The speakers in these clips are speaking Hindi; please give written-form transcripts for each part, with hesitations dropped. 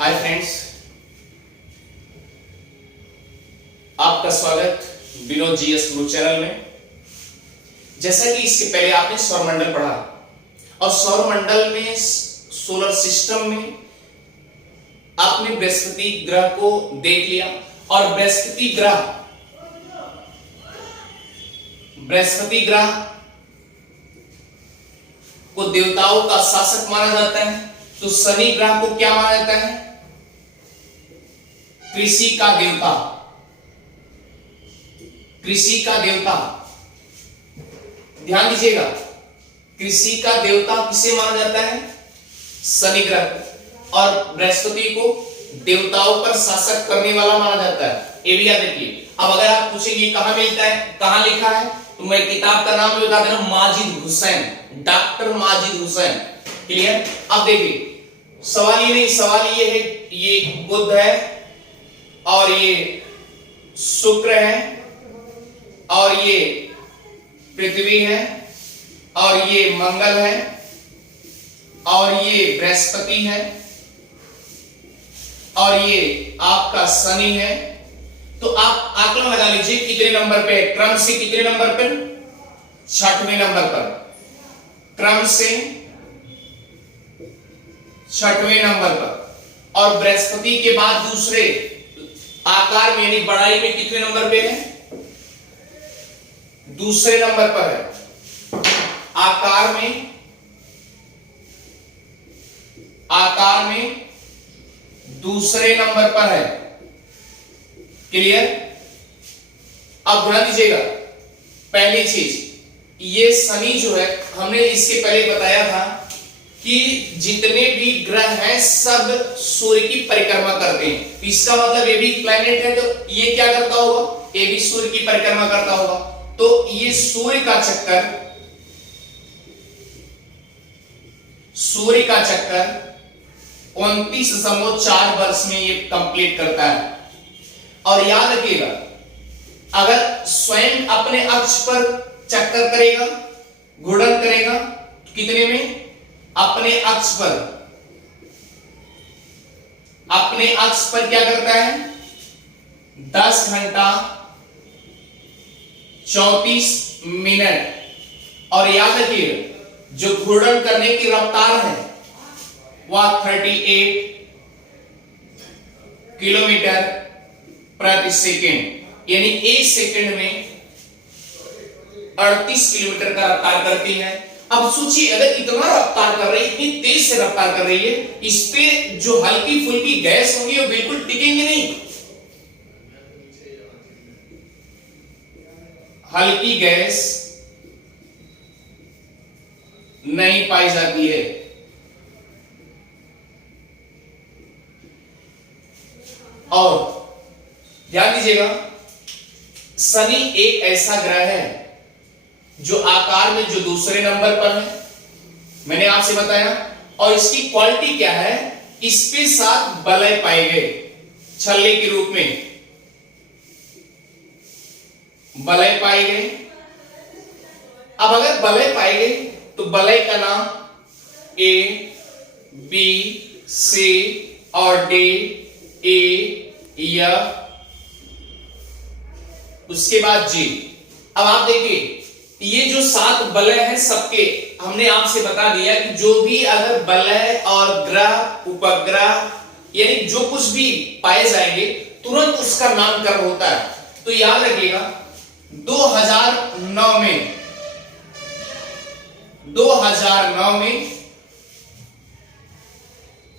हाय फ्रेंड्स, आपका स्वागत विनोद जीएस गुरु चैनल में। जैसा कि इसके पहले आपने सौरमंडल पढ़ा और सौरमंडल में सोलर सिस्टम में आपने बृहस्पति ग्रह को देख लिया और बृहस्पति ग्रह को देवताओं का शासक माना जाता है। तो शनि ग्रह को क्या माना जाता है? कृषि का देवता। कृषि का देवता, ध्यान दीजिएगा, कृषि का देवता किसे माना जाता है? शनि ग्रह। और बृहस्पति को देवताओं पर शासक करने वाला माना जाता है। ये भी याद रखिए। अब अगर आप पूछेंगे कहां मिलता है, कहां लिखा है, तो मैं किताब का नाम बता देना, माजिद हुसैन, डॉक्टर माजिद हुसैन। क्लियर? अब देखिए, सवाल ये नहीं, सवाल ये है, ये बुध है और ये शुक्र है और ये पृथ्वी है और ये मंगल है और ये बृहस्पति है और ये आपका शनि है। तो आप आकलन लगा लीजिए कितने नंबर पे, क्रम से कितने नंबर पर? 6वें नंबर पर, क्रम से 6वें नंबर पर। और बृहस्पति के बाद दूसरे आकार में यानी बड़ाई में कितने नंबर पे है? दूसरे नंबर पर है। आकार में दूसरे नंबर पर है। क्लियर? अब ध्यान दीजिएगा, पहली चीज, ये शनि जो है, हमने इसके पहले बताया था कि जितने भी ग्रह हैं सब सूर्य की परिक्रमा करते हैं। इसका मतलब ये भी प्लैनेट है, तो ये क्या करता होगा? ये भी सूर्य की परिक्रमा करता होगा। तो ये सूर्य का चक्कर 29.4 वर्ष में ये कंप्लीट करता है। और याद रखिएगा, अगर स्वयं अपने अक्ष पर चक्कर करेगा, घूर्णन करेगा, कितने में? अपने अक्ष पर क्या करता है? 10 घंटा 34 मिनट। और याद रखिए, जो घूर्णन करने की रफ्तार है वह 38 किलोमीटर प्रति सेकेंड, यानी 1 सेकेंड में 38 किलोमीटर का रफ्तार करती है। अब सोचिए, अगर इतना रफ्तार कर रही है, इतनी तेज से रफ्तार कर रही है, इस पे जो हल्की फुल्की गैस होगी वो बिल्कुल टिकेंगे नहीं। हल्की गैस नहीं पाई जाती है। और ध्यान दीजिएगा, शनि एक ऐसा ग्रह है जो आकार में जो दूसरे नंबर पर है, मैंने आपसे बताया। और इसकी क्वालिटी क्या है? इस पे 7 बलय पाए गए, छल्ले के रूप में बलय पाए गए। अब अगर बलय पाए गए तो बलय का नाम A, B, C और D, A, F, उसके बाद G। अब आप देखिए, ये जो 7 बलय है सबके, हमने आपसे बता दिया कि जो भी अगर बलय और ग्रह, उपग्रह यानी जो कुछ भी पाए जाएंगे तुरंत उसका नामकरण होता है। तो याद रखिएगा, 2009 में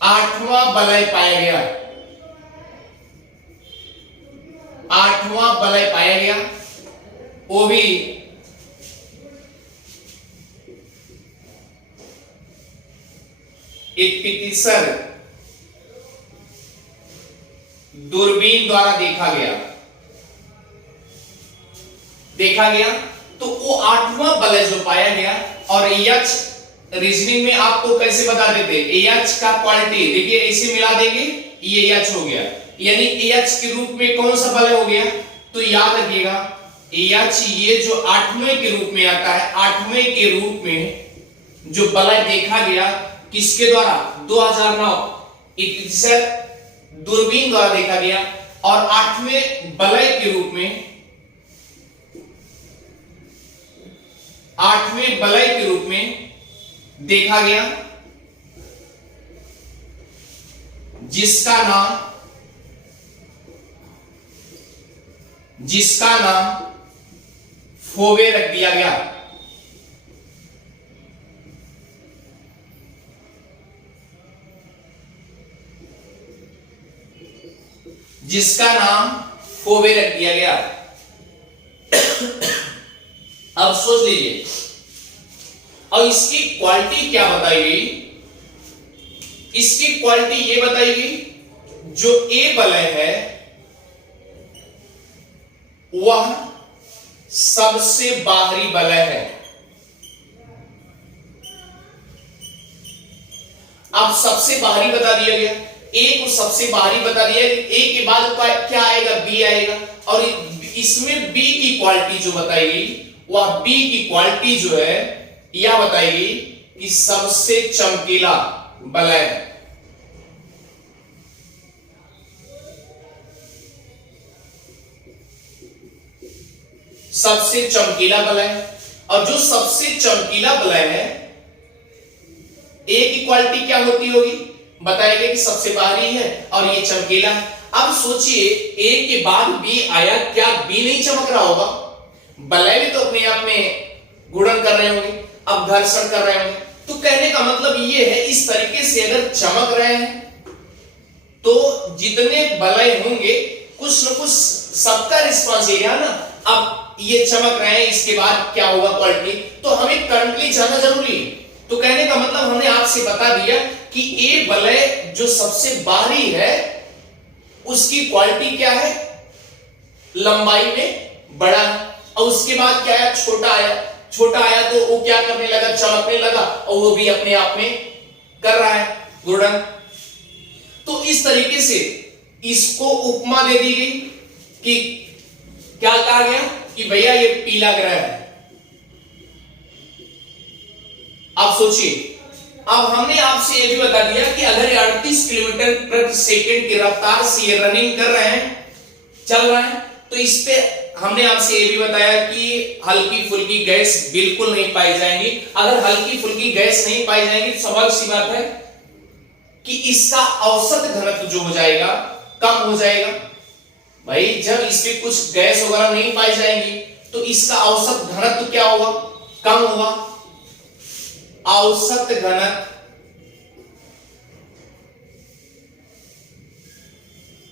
8वां बलय पाया गया। 8वां बलय पाया गया, वो भी एक पितिसर दूरबीन द्वारा देखा गया। तो वो 8वां बलय जो पाया गया। और एच रीजनिंग में आपको कैसे बता देते? एच का क्वालिटी देखिए, ऐसे मिला देंगे, ये एच हो गया, यानी एच के रूप में कौन सा बलय हो गया? तो याद रखिएगा, एच ये जो 8वें के रूप में आता है, 8वें के रूप में जो बलय देखा गया किसके द्वारा? 2009 31 दूरबीन द्वारा देखा गया, और 8वें वलय के रूप में, 8वें वलय के रूप में देखा गया, जिसका नाम फोवे रख दिया गया। जिसका नाम फोवे रख दिया गया। अब सोच लीजिए, और इसकी क्वालिटी क्या बताई गई? इसकी क्वालिटी ये बताई गई, जो ए वलय है वह सबसे बाहरी वलय है। अब सबसे बाहरी बता दिया गया, ए को सबसे बाहरी बता दिया, ए के बाद क्या आएगा? बी आएगा, और इसमें बी की क्वालिटी जो बताएगी, वह बी की क्वालिटी जो है यह बताएगी कि सबसे चमकीला वलय है। सबसे चमकीला वलय, और जो सबसे चमकीला वलय है, ए की क्वालिटी क्या होती होगी? बताएगा कि सबसे बाहरी है और ये चमकीला है। अब सोचिए, ए के बाद बी आया, क्या बी नहीं चमक रहा होगा? वलय भी तो अपने आप में गुणन कर रहे होंगे, अब घर्षण कर रहे होंगे। तो कहने का मतलब ये है, इस तरीके से अगर चमक रहे हैं तो जितने वलय होंगे कुछ न कुछ सबका रिस्पॉन्स एरिया ना। अब ये चमक रहे हैं, इसके बाद क्या होगा क्वालिटी, तो हमें करंटली जानना जरूरी है। तो कहने का मतलब हमने आपसे बता दिया कि ए वलय जो सबसे बाहरी है उसकी क्वालिटी क्या है? लंबाई में बड़ा है। और उसके बाद क्या है? छोटा आया। छोटा आया तो वो क्या करने लगा? चमकने लगा, और वो भी अपने आप में कर रहा है गुणन। तो इस तरीके से इसको उपमा दे दी गई कि क्या कहा गया कि भैया ये पीला ग्रह है। आप सोचिए, अब हमने आपसे ये भी बता दिया कि अगर ये 38 किलोमीटर प्रति सेकंड की रफ्तार से ये रनिंग कर रहे हैं, चल रहे हैं, तो इस पे हमने आपसे ये भी बताया कि हल्की फुल्की गैस बिल्कुल नहीं पाई जाएंगी। अगर हल्की फुल्की गैस नहीं पाई जाएंगी तो स्वाभाविक सी बात है कि इसका औसत घनत्व जो हो जाएगा कम हो जाएगा। भाई जब इसके कुछ गैस वगैरह नहीं पाई जाएंगी तो इसका औसत घनत्व क्या होगा? कम होगा। औसत घनत्व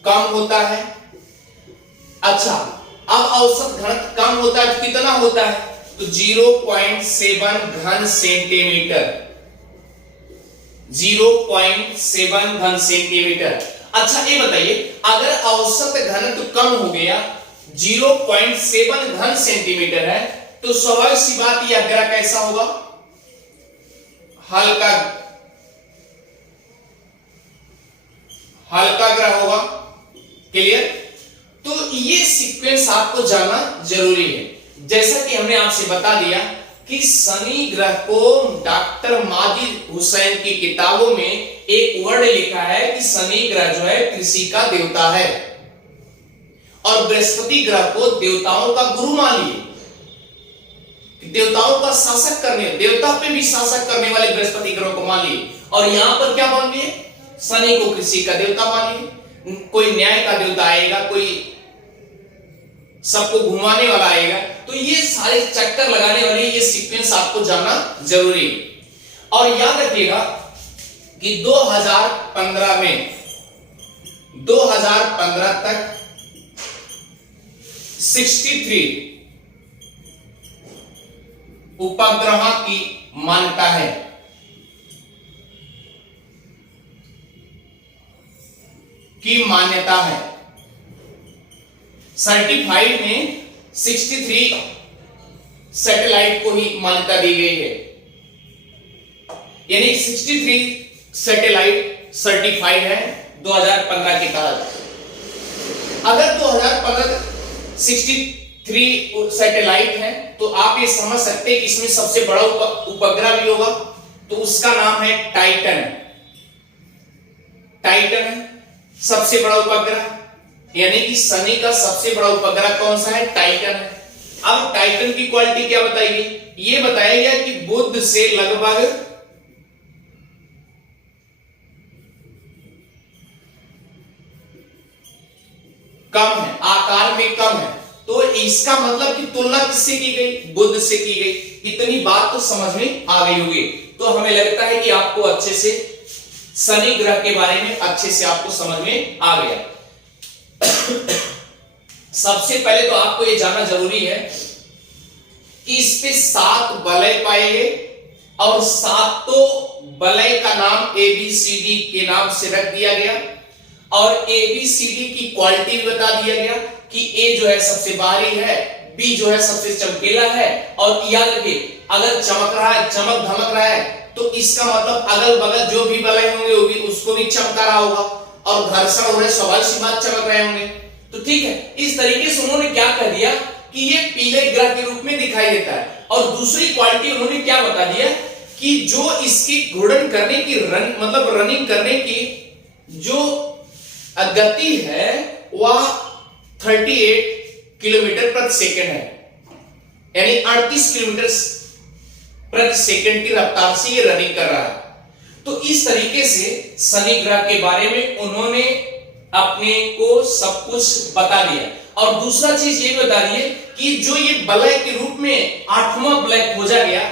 कम होता है। अच्छा, अब औसत घनत्व कम होता है तो कितना होता है? तो 0.7 घन सेंटीमीटर। 0.7 घन सेंटीमीटर। अच्छा ये बताइए, अगर औसत घनत्व कम हो गया, 0.7 घन सेंटीमीटर है, तो स्वाभाविक सी बात यह ग्रह कैसा होगा? हल्का ग्रह होगा। क्लियर? तो ये सीक्वेंस आपको जानना जरूरी है। जैसा कि हमने आपसे बता दिया कि शनि ग्रह को डॉक्टर माजिद हुसैन की किताबों में एक वर्ड लिखा है कि शनि ग्रह जो है कृषि का देवता है, और बृहस्पति ग्रह को देवताओं का गुरु मानिए, देवताओं का शासक करने, देवता पे भी शासक करने वाले बृहस्पति ग्रह को मानिए। और यहां पर क्या मानिए? शनि को कृषि का देवता मानिए। कोई न्याय का देवता आएगा, कोई सबको घुमाने वाला आएगा। तो ये सारे चक्कर लगाने वाले ये सीक्वेंस आपको जानना जरूरी है। और याद रखिएगा कि 2015 तक 63 उपग्रह की मान्यता है। सर्टिफाइड में 63 सैटेलाइट को ही मान्यता दी गई है, यानी 63 सैटेलाइट सर्टिफाइड है 2015 के तहत। अगर 2015 63 सैटेलाइट है तो आप ये समझ सकते हैं कि इसमें सबसे बड़ा उपग्रह भी होगा, तो उसका नाम है टाइटन। टाइटन है। सबसे बड़ा उपग्रह, यानी कि शनि का सबसे बड़ा उपग्रह कौन सा है? टाइटन है। अब टाइटन की क्वालिटी क्या बताई गई? ये बताया गया कि बुध से लगभग कम है, आकार में कम है। तो इसका मतलब कि तुलना किससे की गई? बुध से की गई। इतनी बात तो समझ में आ गई होगी। तो हमें लगता है कि आपको अच्छे से शनि ग्रह के बारे में अच्छे से आपको समझ में आ गया। सबसे पहले तो आपको यह जानना जरूरी है कि इस पे 7 वलय पाए गए और 7 वलय का नाम ABCD के नाम से रख दिया गया और ABCD की क्वालिटी भी बता दिया गया कि A जो है सबसे बाहरी है, B जो है सबसे चमकीला है। और याद रखिए, अगर चमक रहा है, चमक धमक रहा है, तो इसका मतलब अगल बगल जो भी वलय होंगे वो भी उसको भी चमका रहा होगा और घर्षण हो रहे, स्वाभाविक सी बात चमक रहे होंगे। तो ठीक है, इस तरीके से उन्होंने क्या कर दिया कि ये पीले ग्रह के रूप में दिखाई देता है। और दूसरी क्वालिटी उन्होंने क्या बता दिया कि जो इसकी घूर्णन करने की मतलब रनिंग करने की जो गति है वह 38 किलोमीटर प्रति सेकंड है, यानी 38 किलोमीटर प्रति सेकंड की रफ्तार से ये रनिंग कर रहा है। तो इस तरीके से शनि ग्रह के बारे में उन्होंने अपने को सब कुछ बता दिया। और दूसरा चीज ये बता दी है कि जो ये वलय के रूप में 8वां वलय खोजा गया,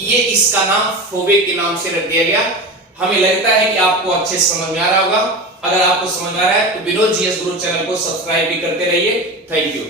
ये इसका नाम फोबे के नाम से रख दिया गया। हमें लगता है कि आपको अच्छे से समझ में आ रहा होगा। अगर आपको समझ में आ रहा है तो विनोद जीएस गुरु चैनल को सब्सक्राइब भी करते रहिए। Thank you.